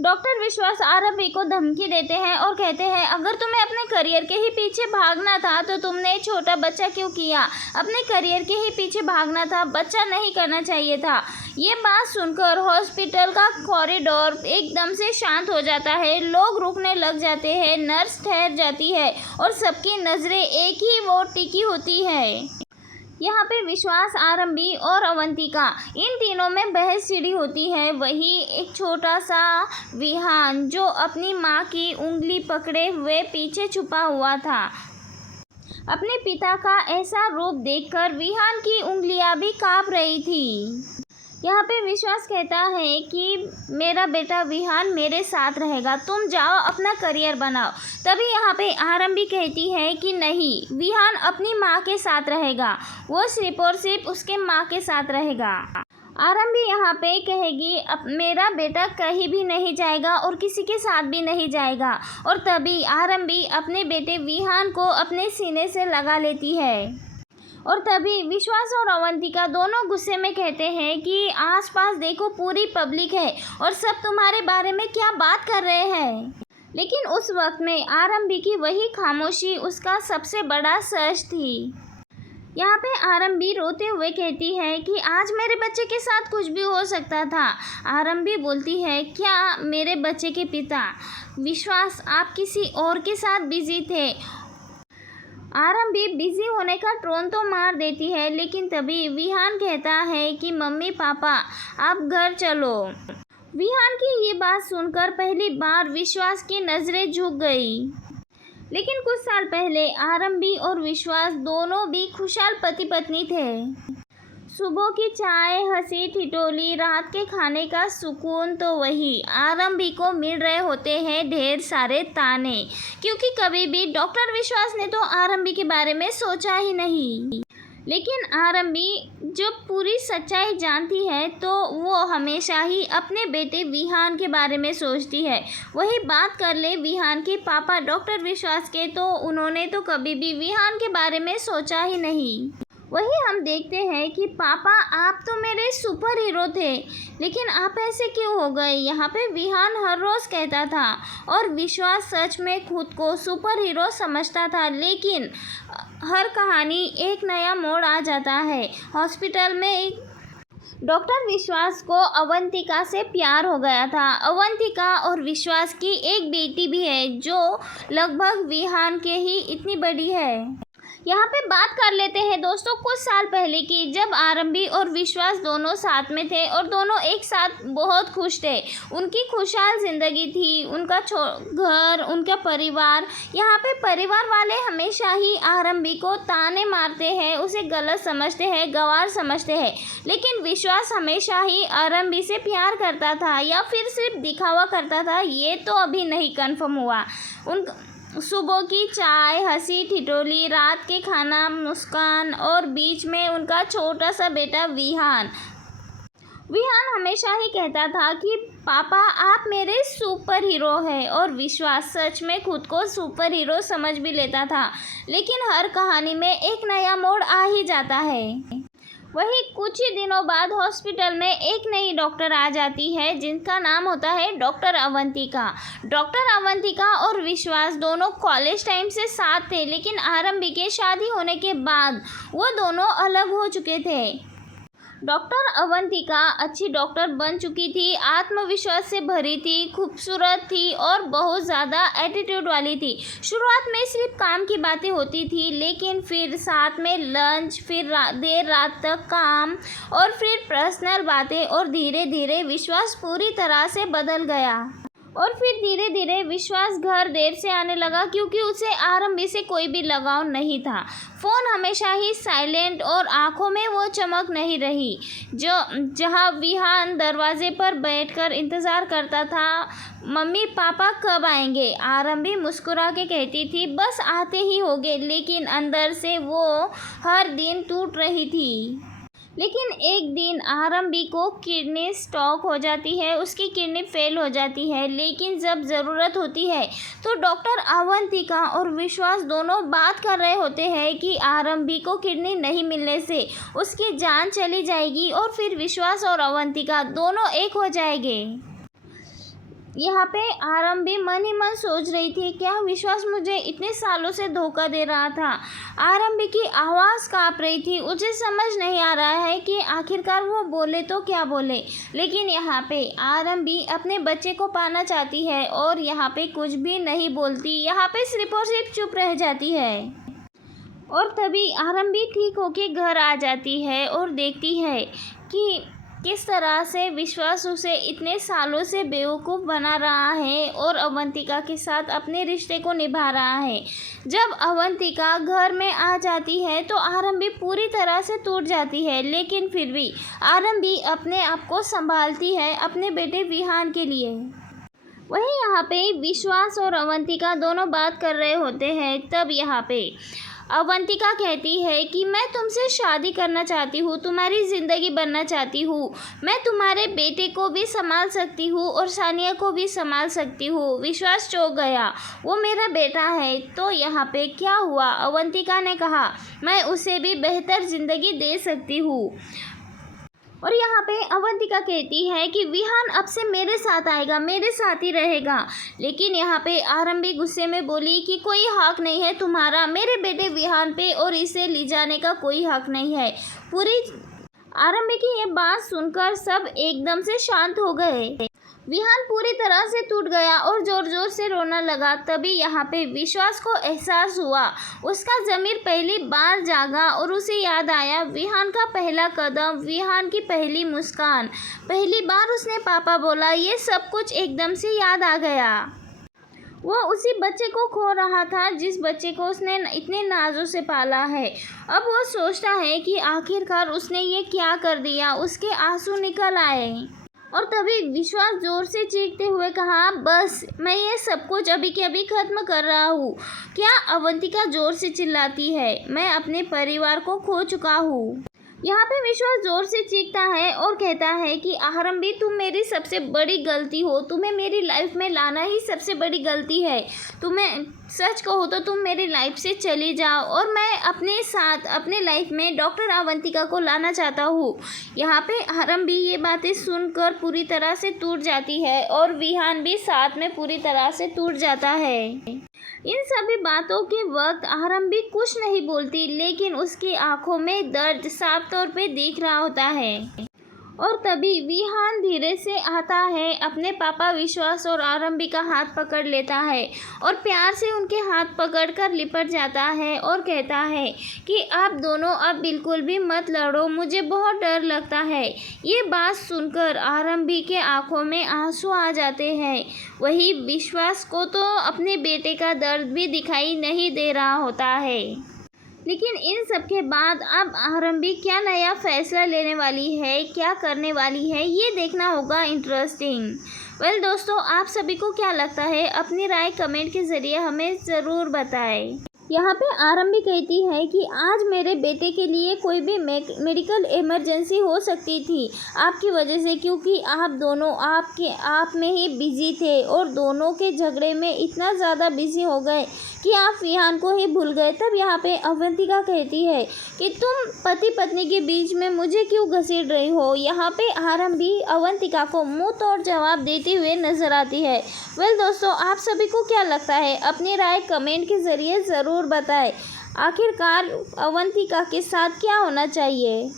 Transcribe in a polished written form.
Doctor विश्वास आरंभी को धमकी देते हैं और कहते हैं, अगर तुम्हें अपने करियर के ही पीछे भागना था तो तुमने छोटा बच्चा क्यों किया? अपने करियर के ही पीछे भागना था, बच्चा नहीं करना चाहिए था। ये बात सुनकर हॉस्पिटल का कॉरिडोर एकदम से शांत हो जाता है। लोग रुकने लग जाते हैं, नर्स ठहर जाती है और सबकी नज़रें एक ही वो टिकी होती है। यहाँ पे विश्वास, आरंभी और अवंतिका, इन तीनों में बहस छिड़ी होती है। वही एक छोटा सा विहान जो अपनी माँ की उंगली पकड़े हुए पीछे छुपा हुआ था। अपने पिता का ऐसा रूप देखकर विहान की उंगलियां भी कांप रही थी। यहाँ पे विश्वास कहता है कि मेरा बेटा विहान मेरे साथ रहेगा, तुम जाओ अपना करियर बनाओ। तभी यहाँ पे आरंभी कहती है कि नहीं, विहान अपनी माँ के साथ रहेगा, वो सिर्फ और सिर्फ उसके माँ के साथ रहेगा। आरंभी यहाँ पे कहेगी, अब मेरा बेटा कहीं भी नहीं जाएगा और किसी के साथ भी नहीं जाएगा। और तभी आरंभी अपने बेटे विहान को अपने सीने से लगा लेती है। और तभी विश्वास और अवंतिका दोनों गुस्से में कहते हैं कि आसपास देखो, पूरी पब्लिक है और सब तुम्हारे बारे में क्या बात कर रहे हैं। लेकिन उस वक्त में आरंभी की वही खामोशी उसका सबसे बड़ा सच थी। यहाँ पे आरंभी रोते हुए कहती है कि आज मेरे बच्चे के साथ कुछ भी हो सकता था। आरंभी बोलती है, क्या मेरे बच्चे के पिता? विश्वास, आप किसी और के साथ बिजी थे। आरंभी बिजी होने का टोन तो मार देती है, लेकिन तभी विहान कहता है कि मम्मी पापा आप घर चलो। विहान की ये बात सुनकर पहली बार विश्वास की नज़रें झुक गई। लेकिन कुछ साल पहले आरंभी और विश्वास दोनों भी खुशहाल पति पत्नी थे। सुबह की चाय, हंसी ठिठोली, रात के खाने का सुकून, तो वही आरंभी को मिल रहे होते हैं ढेर सारे ताने, क्योंकि कभी भी डॉक्टर विश्वास ने तो आरंभी के बारे में सोचा ही नहीं। लेकिन आरंभी जब पूरी सच्चाई जानती है तो वो हमेशा ही अपने बेटे विहान के बारे में सोचती है। वही बात कर ले विहान के पापा डॉक्टर विश्वास के, तो उन्होंने तो कभी भी विहान के बारे में सोचा ही नहीं। वही हम देखते हैं कि पापा आप तो मेरे सुपर हीरो थे, लेकिन आप ऐसे क्यों हो गए? यहाँ पे विहान हर रोज़ कहता था और विश्वास सच में खुद को सुपर हीरो समझता था। लेकिन हर कहानी एक नया मोड़ आ जाता है। हॉस्पिटल में डॉक्टर विश्वास को अवंतिका से प्यार हो गया था। अवंतिका और विश्वास की एक बेटी भी है जो लगभग विहान के ही इतनी बड़ी है। यहाँ पे बात कर लेते हैं दोस्तों कुछ साल पहले की, जब आरंभी और विश्वास दोनों साथ में थे और दोनों एक साथ बहुत खुश थे। उनकी खुशहाल ज़िंदगी थी, उनका घर, उनका परिवार। यहाँ पे परिवार वाले हमेशा ही आरंभी को ताने मारते हैं, उसे गलत समझते हैं, गंवार समझते हैं। लेकिन विश्वास हमेशा ही आरंभी से प्यार करता था या फिर सिर्फ दिखावा करता था, ये तो अभी नहीं कन्फर्म हुआ। सुबह की चाय, हंसी ठिठोली, रात के खाना, मुस्कान और बीच में उनका छोटा सा बेटा विहान हमेशा ही कहता था कि पापा आप मेरे सुपर हीरो हैं। और विश्वास सच में खुद को सुपर हीरो समझ भी लेता था। लेकिन हर कहानी में एक नया मोड़ आ ही जाता है। वही कुछ ही दिनों बाद हॉस्पिटल में एक नई डॉक्टर आ जाती है जिनका नाम होता है डॉक्टर अवंतिका। डॉक्टर अवंतिका और विश्वास दोनों कॉलेज टाइम से साथ थे, लेकिन आरंभी के शादी होने के बाद वो दोनों अलग हो चुके थे। डॉक्टर अवंतिका अच्छी डॉक्टर बन चुकी थी, आत्मविश्वास से भरी थी, खूबसूरत थी और बहुत ज़्यादा एटीट्यूड वाली थी। शुरुआत में सिर्फ काम की बातें होती थी, लेकिन फिर साथ में लंच, फिर देर रात तक काम और फिर पर्सनल बातें, और धीरे धीरे विश्वास पूरी तरह से बदल गया। और फिर धीरे धीरे विश्वास घर देर से आने लगा, क्योंकि उसे आरंभी से कोई भी लगाव नहीं था। फ़ोन हमेशा ही साइलेंट और आंखों में वो चमक नहीं रही। जहाँ विहान दरवाजे पर बैठकर इंतज़ार करता था, मम्मी पापा कब आएंगे? आरंभी मुस्कुरा के कहती थी, बस आते ही होंगे। लेकिन अंदर से वो हर दिन टूट रही थी। लेकिन एक दिन आरंभी को किडनी स्टॉक हो जाती है, उसकी किडनी फेल हो जाती है। लेकिन जब ज़रूरत होती है तो डॉक्टर अवंतिका और विश्वास दोनों बात कर रहे होते हैं कि आरंभी को किडनी नहीं मिलने से उसकी जान चली जाएगी और फिर विश्वास और अवंतिका दोनों एक हो जाएंगे। यहाँ पे आरंभ भी मन ही मन सोच रही थी, क्या विश्वास मुझे इतने सालों से धोखा दे रहा था। आरंभी की आवाज़ काँप रही थी, उसे समझ नहीं आ रहा है कि आखिरकार वो बोले तो क्या बोले। लेकिन यहाँ पे आरंभी अपने बच्चे को पाना चाहती है और यहाँ पे कुछ भी नहीं बोलती, यहाँ पे सिर्फ और सिर्फ चुप रह जाती है। और तभी आरंभी ठीक होके घर आ जाती है और देखती है कि किस तरह से विश्वास उसे इतने सालों से बेवकूफ़ बना रहा है और अवंतिका के साथ अपने रिश्ते को निभा रहा है। जब अवंतिका घर में आ जाती है तो आरंभी पूरी तरह से टूट जाती है, लेकिन फिर भी आरंभी अपने आप को संभालती है अपने बेटे विहान के लिए। वहीं यहाँ पे विश्वास और अवंतिका दोनों बात कर रहे होते हैं। तब यहाँ पे अवंतिका कहती है कि मैं तुमसे शादी करना चाहती हूँ, तुम्हारी ज़िंदगी बनना चाहती हूँ, मैं तुम्हारे बेटे को भी संभाल सकती हूँ और सानिया को भी संभाल सकती हूँ। विश्वास चौंक गया, वो मेरा बेटा है। तो यहाँ पे क्या हुआ, अवंतिका ने कहा मैं उसे भी बेहतर ज़िंदगी दे सकती हूँ। और यहाँ पे अवंतिका कहती है कि विहान अब से मेरे साथ आएगा, मेरे साथ ही रहेगा। लेकिन यहाँ पे आरंभी गुस्से में बोली कि कोई हक नहीं है तुम्हारा मेरे बेटे विहान पे, और इसे ले जाने का कोई हक नहीं है। पूरी आरंभी की ये बात सुनकर सब एकदम से शांत हो गए। विहान पूरी तरह से टूट गया और ज़ोर ज़ोर से रोना लगा। तभी यहाँ पे विश्वास को एहसास हुआ, उसका ज़मीर पहली बार जागा और उसे याद आया विहान का पहला कदम, विहान की पहली मुस्कान, पहली बार उसने पापा बोला। ये सब कुछ एकदम से याद आ गया। वो उसी बच्चे को खो रहा था जिस बच्चे को उसने इतने नाजों से पाला है। अब वो सोचता है कि आखिरकार उसने ये क्या कर दिया। उसके आंसू निकल आए और तभी विश्वास जोर से चीखते हुए कहा, बस मैं ये सब कुछ अभी के अभी ख़त्म कर रहा हूँ। क्या, अवंतिका जोर से चिल्लाती है, मैं अपने परिवार को खो चुका हूँ। यहाँ पे विश्वास जोर से चीखता है और कहता है कि आरंभी तुम मेरी सबसे बड़ी गलती हो, तुम्हें मेरी लाइफ में लाना ही सबसे बड़ी गलती है। तुम्हें सच कहो तो तुम मेरी लाइफ से चली जाओ और मैं अपने साथ अपने लाइफ में डॉक्टर अवंतिका को लाना चाहता हूँ। यहाँ पे आरंभी ये बातें सुनकर पूरी तरह से टूट जाती है और विहान भी साथ में पूरी तरह से टूट जाता है। इन सभी बातों के वक्त आरंभी कुछ नहीं बोलती, लेकिन उसकी आंखों में दर्द साफ तौर पे दिख रहा होता है। और तभी विहान धीरे से आता है, अपने पापा विश्वास और आरंभी का हाथ पकड़ लेता है और प्यार से उनके हाथ पकड़कर लिपट जाता है और कहता है कि आप दोनों अब बिल्कुल भी मत लड़ो, मुझे बहुत डर लगता है। ये बात सुनकर आरंभी के आंखों में आंसू आ जाते हैं। वही विश्वास को तो अपने बेटे का दर्द भी दिखाई नहीं दे रहा होता है। लेकिन इन सब के बाद अब आरंभी क्या नया फैसला लेने वाली है, क्या करने वाली है, ये देखना होगा इंटरेस्टिंग। वेल दोस्तों, आप सभी को क्या लगता है, अपनी राय कमेंट के ज़रिए हमें ज़रूर बताएं। यहाँ पे आरंभी कहती है कि आज मेरे बेटे के लिए कोई भी मेडिकल इमरजेंसी हो सकती थी आपकी वजह से, क्योंकि आप दोनों आप में ही बिजी थे और दोनों के झगड़े में इतना ज़्यादा बिजी हो गए कि आप विहान को ही भूल गए। तब यहाँ पे अवंतिका कहती है कि तुम पति पत्नी के बीच में मुझे क्यों घसीट रही हो। यहाँ पे आरंभी अवंतिका को मुंह तोड़ जवाब देते हुए नजर आती है। वेल दोस्तों, आप सभी को क्या लगता है, अपनी राय कमेंट के ज़रिए ज़रूर बताएं। आखिरकार अवंतिका के साथ क्या होना चाहिए।